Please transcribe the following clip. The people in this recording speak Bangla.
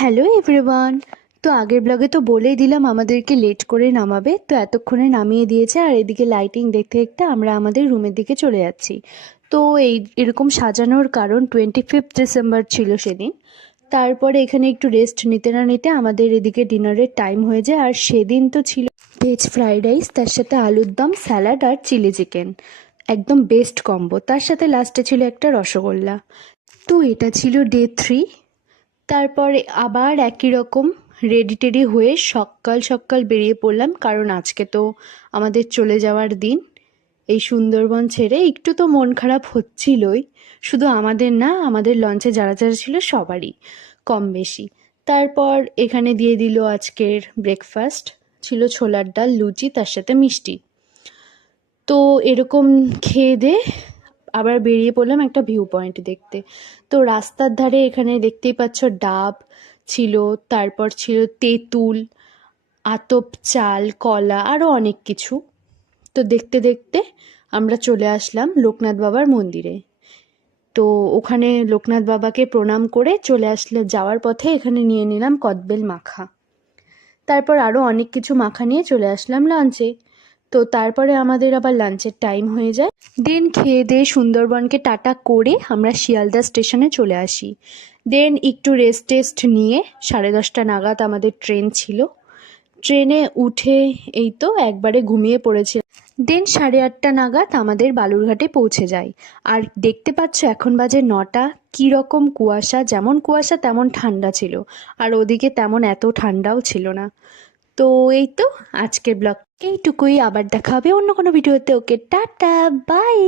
Hello everyone. তো আগের ব্লগে তো বলেই দিলাম আমাদেরকে লেট করে নামাবে, তো এতক্ষণে নামিয়ে দিয়েছে। আর এদিকে লাইটিং দেখতে দেখতে আমরা আমাদের রুমের দিকে চলে যাচ্ছি। তো এরকম সাজানোর কারণ 25 ডিসেম্বর ছিল সেদিন। তারপরে এখানে একটু রেস্ট নিতে না নিতে আমাদের এদিকে ডিনারের টাইম হয়ে যায়। আর সেদিন তো ছিল ভেজ ফ্রাইড রাইস, তার সাথে আলুর দম, স্যালাড আর চিলি চিকেন, একদম বেস্ট কম্বো। তার সাথে লাস্টে ছিল একটা রসগোল্লা। তো এটা ছিল ডে 3। তারপরে আবার একই রকম রেডি টেডি হয়ে সকাল সকাল বেরিয়ে পড়লাম, কারণ আজকে তো আমাদের চলে যাওয়ার দিন এই সুন্দরবন ছেড়ে। একটু তো মন খারাপ হচ্ছিলই, শুধু আমাদের না, আমাদের লঞ্চে যারা যারা ছিল সবারই কম বেশি। তারপর এখানে দিয়ে দিল আজকের ব্রেকফাস্ট, ছিল ছোলার ডাল, লুচি, তার সাথে মিষ্টি। তো এরকম খেয়ে দিয়ে আবার বেরিয়ে পড়লাম একটা ভিউ পয়েন্ট দেখতে। তো রাস্তার ধারে এখানে দেখতেই পাচ্ছ ডাব ছিল, তারপর ছিল তেঁতুল, আতপ চাল, কলা, আরও অনেক কিছু। তো দেখতে দেখতে আমরা চলে আসলাম লোকনাথ বাবার মন্দিরে। তো ওখানে লোকনাথ বাবাকে প্রণাম করে চলে আসলে যাওয়ার পথে এখানে নিয়ে নিলাম কদবেল মাখা। তারপর আরও অনেক কিছু মাখা নিয়ে চলে আসলাম লাঞ্চে। তো তারপরে আমাদের আবার লাঞ্চের টাইম হয়ে যায়। দেন খেয়ে দিয়ে সুন্দরবনকে টাটা করে আমরা শিয়ালদা স্টেশনে চলে আসি। দেন একটু রেস্ট টেস্ট নিয়ে 10:30 নাগাদ আমাদের ট্রেন ছিল। ট্রেনে উঠে এই তো একবারে ঘুমিয়ে পড়েছি। দেন 8:30 নাগাদ আমাদের বালুরঘাটে পৌঁছে যায়। আর দেখতে পাচ্ছ এখন বাজে 9টা। কীরকম কুয়াশা, যেমন কুয়াশা তেমন ঠান্ডা ছিল। আর ওদিকে তেমন এত ঠান্ডাও ছিল না। তো এই তো আজকের ব্লগ এইটুকুই। আবার দেখা হবে অন্য কোনো ভিডিওতে। Okay tata, by.